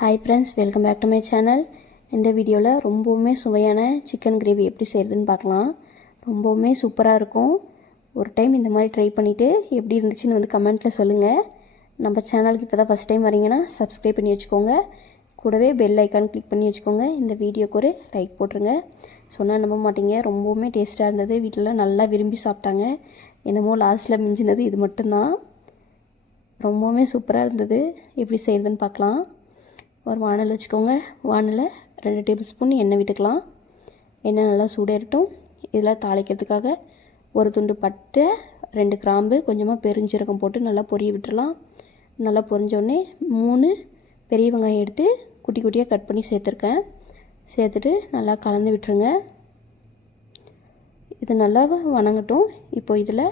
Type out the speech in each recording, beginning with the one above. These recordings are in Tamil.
Hi friends, welcome back to my channel. இந்த வீடியோவில் ரொம்பவுமே சுவையான சிக்கன் கிரேவி எப்படி செய்கிறதுன்னு பார்க்கலாம். ரொம்பவுமே சூப்பராக இருக்கும். ஒரு டைம் இந்த மாதிரி ட்ரை பண்ணிவிட்டு எப்படி இருந்துச்சுன்னு வந்து கமெண்ட்டில் சொல்லுங்கள். நம்ம சேனலுக்கு இப்போ தான் ஃபஸ்ட் டைம் வரீங்கன்னா சப்ஸ்கிரைப் பண்ணி வச்சுக்கோங்க. கூடவே பெல் ஐக்கான் கிளிக் பண்ணி வச்சுக்கோங்க. இந்த வீடியோக்கு ஒரு லைக் போட்டுருங்க. சொன்னால் நம்ப மாட்டீங்க, ரொம்பவுமே டேஸ்ட்டாக இருந்தது. வீட்டில் நல்லா விரும்பி சாப்பிட்டாங்க. என்னமோ லாஸ்ட்டில் மிஞ்சினது இது மட்டும்தான். ரொம்பவுமே சூப்பராக இருந்தது. எப்படி செய்கிறதுன்னு பார்க்கலாம். ஒரு வானல் வச்சுக்கோங்க. வானலில் 2 டேபிள் ஸ்பூன் எண்ணெய் விட்டுக்கலாம். எண்ணெய் நல்லா சூடேறட்டும். இதில் தாளிக்கிறதுக்காக ஒரு துண்டு பட்டை, 2 கிராம்பு, கொஞ்சமாக பெருஞ்சீரகம் போட்டு நல்லா பொரிய விட்டுடலாம். நல்லா பொரிஞ்சோடனே 3 பெரிய வெங்காயம் எடுத்து குட்டி குட்டியாக கட் பண்ணி சேர்த்துருக்கேன். சேர்த்துட்டு நல்லா கலந்து விட்டுருங்க. இது நல்லா வணங்கட்டும். இப்போ இதில்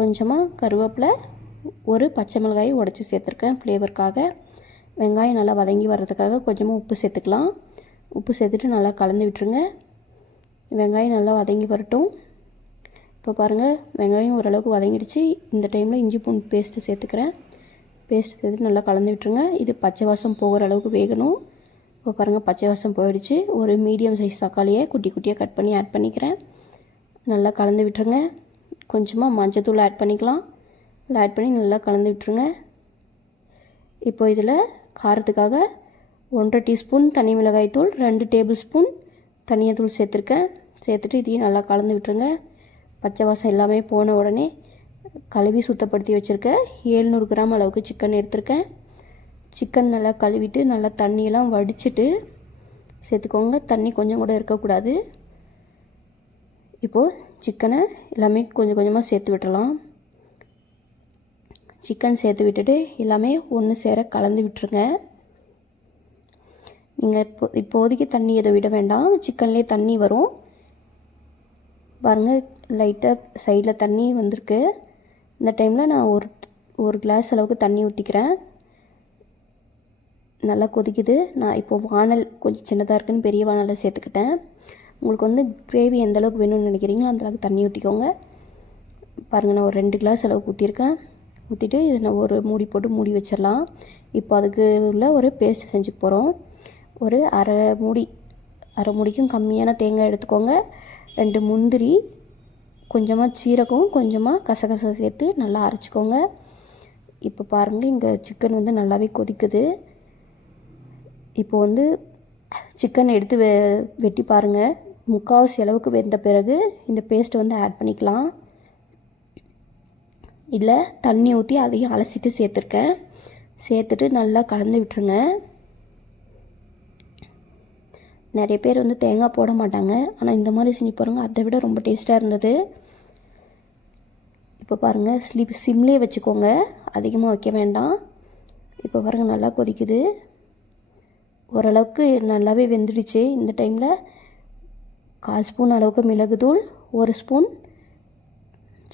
கொஞ்சமாக கருவேப்பிலை, ஒரு பச்சை மிளகாயை உடச்சி சேர்த்துருக்கேன் ஃப்ளேவருக்காக. வெங்காயம் நல்லா வதங்கி வர்றதுக்காக கொஞ்சமாக உப்பு சேர்த்துக்கலாம். உப்பு சேர்த்துட்டு நல்லா கலந்து விட்டுருங்க. வெங்காயம் நல்லா வதங்கி வரட்டும். இப்போ பாருங்கள், வெங்காயம் ஓரளவுக்கு வதங்கிடுச்சு. இந்த டைமில் இஞ்சி பூண்டு பேஸ்ட்டு சேர்த்துக்கிறேன். பேஸ்ட்டு சேர்த்துட்டு நல்லா கலந்து விட்டுருங்க. இது பச்சை வாசம் போகிற அளவுக்கு வேகணும். இப்போ பாருங்கள், பச்சை வாசம் போயிடுச்சு. ஒரு மீடியம் சைஸ் தக்காளியை குட்டி குட்டியாக கட் பண்ணி ஆட் பண்ணிக்கிறேன். நல்லா கலந்து விட்டுருங்க. கொஞ்சமாக மஞ்சத்தூள் ஆட் பண்ணிக்கலாம். ஆட் பண்ணி நல்லா கலந்து விட்டுருங்க. இப்போ இதில் காரத்துக்காக 1.5 டீஸ்பூன் தனி மிளகாய் தூள், 2 டேபிள் ஸ்பூன் தனியாத்தூள் சேர்த்துருக்கேன். சேர்த்துட்டு இதையும் நல்லா கலந்து விட்டுருங்க. பச்சை வாசம் எல்லாமே போன உடனே கழுவி சுத்தப்படுத்தி வச்சுருக்கேன் 700 கிராம் அளவுக்கு சிக்கன் எடுத்திருக்கேன். சிக்கன் நல்லா கழுவிட்டு நல்லா தண்ணியெல்லாம் வடிச்சிட்டு சேர்த்துக்கோங்க. தண்ணி கொஞ்சம் கூட இருக்கக்கூடாது. இப்போது சிக்கனை எல்லாமே கொஞ்சம் கொஞ்சமாக சேர்த்து விட்டுடலாம். சிக்கன் சேர்த்து விட்டுட்டு எல்லாமே ஒன்று சேர கலந்து விட்டுருங்க. நீங்கள் இப்போதைக்கு தண்ணி எதுவும் விட வேண்டாம். சிக்கன்லேயே தண்ணி வரும் பாருங்கள். லைட்டாக சைடில் தண்ணி வந்திருக்கு. இந்த டைமில் நான் ஒரு கிளாஸ் அளவுக்கு தண்ணி ஊற்றிக்கிறேன். நல்லா கொதிக்குது. நான் இப்போது வானல் கொஞ்சம் சின்னதாக இருக்குன்னு பெரிய வானலில் சேர்த்துக்கிட்டேன். உங்களுக்கு வந்து கிரேவி எந்த அளவுக்கு வேணும்னு நினைக்கிறீங்களோ அந்தளவுக்கு தண்ணி ஊற்றிக்கோங்க. பாருங்கள், நான் ஒரு 2 கிளாஸ் அளவுக்கு ஊற்றிருக்கேன். ஊற்றிட்டு இதை நான் ஒரு மூடி போட்டு மூடி வச்சிடலாம். இப்போ அதுக்கு உள்ள ஒரு பேஸ்ட் செஞ்சு போகிறோம். ஒரு அரை மூடிக்கும் கம்மியான தேங்காய் எடுத்துக்கோங்க. 2 முந்திரி, கொஞ்சமாக சீரகம், கொஞ்சமாக கசகசா சேர்த்து நல்லா அரைச்சிக்கோங்க. இப்போ பாருங்கள், இங்கே சிக்கன் வந்து நல்லாவே கொதிக்குது. இப்போ வந்து சிக்கன் எடுத்து வெட்டி பாருங்கள். முக்கால்வாசி அளவுக்கு வெந்த பிறகு இந்த பேஸ்ட்டை வந்து ஆட் பண்ணிக்கலாம். இதில் தண்ணி ஊற்றி அதையும் அலசிட்டு சேர்த்துருக்கேன். சேர்த்துட்டு நல்லா கலந்து விட்டுருங்க. நிறைய பேர் வந்து தேங்காய் போட மாட்டாங்க. ஆனால் இந்த மாதிரி செஞ்சு பாருங்கள், அதை விட ரொம்ப டேஸ்ட்டாக இருந்தது. இப்போ பாருங்கள், சிம்லேயே வச்சுக்கோங்க, அதிகமாக வைக்க வேண்டாம். இப்போ பாருங்கள், நல்லா கொதிக்குது. ஓரளவுக்கு நல்லாவே வெந்துடுச்சு. இந்த டைமில் 1/4 ஸ்பூன் அளவுக்கு மிளகுத்தூள், 1 ஸ்பூன்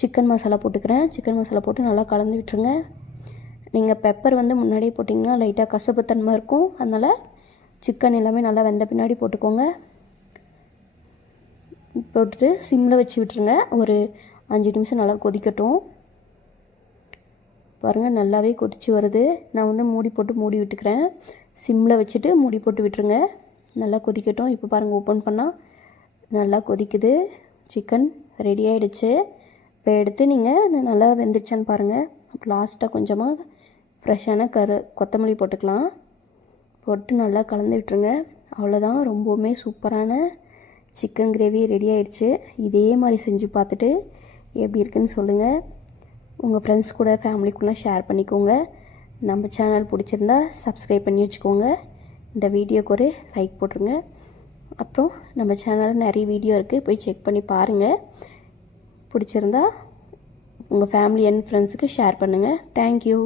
சிக்கன் மசாலா போட்டுக்கிறேன். சிக்கன் மசாலா போட்டு நல்லா கலந்து விட்டுருங்க. நீங்கள் பெப்பர் வந்து முன்னாடியே போட்டிங்கன்னா லைட்டாக கசப்புத்தன்மை இருக்கும். அதனால் சிக்கன் எல்லாமே நல்லா வெந்த பின்னாடி போட்டுக்கோங்க. போட்டுட்டு சிம்மில் வச்சு விட்டுருங்க. ஒரு 5 நிமிஷம் நல்லா கொதிக்கட்டும். பாருங்கள், நல்லாவே கொதிச்சு வருது. நான் வந்து மூடி போட்டு மூடி விட்டுக்கிறேன். சிம்மில் வச்சுட்டு மூடி போட்டு விட்டுருங்க. நல்லா கொதிக்கட்டும். இப்போ பாருங்கள், ஓப்பன் பண்ணால் நல்லா கொதிக்குது. சிக்கன் ரெடி ஆகிடுச்சு. இப்போ எடுத்து நீங்கள் நல்லா வெந்துடுச்சான்னு பாருங்கள். அப்போ லாஸ்ட்டாக கொஞ்சமாக ஃப்ரெஷ்ஷான கொத்தமல்லி போட்டுக்கலாம். போட்டு நல்லா கலந்து விட்டுருங்க. அவ்வளோதான், ரொம்பவுமே சூப்பரான சிக்கன் கிரேவி ரெடி ஆகிடுச்சு. இதே மாதிரி செஞ்சு பார்த்துட்டு எப்படி இருக்குன்னு சொல்லுங்கள். உங்கள் ஃப்ரெண்ட்ஸ் கூட ஃபேமிலிக்குள்ளே ஷேர் பண்ணிக்கோங்க. நம்ம சேனல் பிடிச்சிருந்தா சப்ஸ்கிரைப் பண்ணி வச்சுக்கோங்க. இந்த வீடியோக்கு ஒரு லைக் போட்டுருங்க. அப்புறம் நம்ம சேனலில் நிறைய வீடியோ இருக்குது, போய் செக் பண்ணி பாருங்கள். பிடிச்சிருந்தா உங்கள் ஃபேமிலி அண்ட் ஃப்ரெண்ட்ஸுக்கு ஷேர் பண்ணுங்கள். தேங்க்யூ.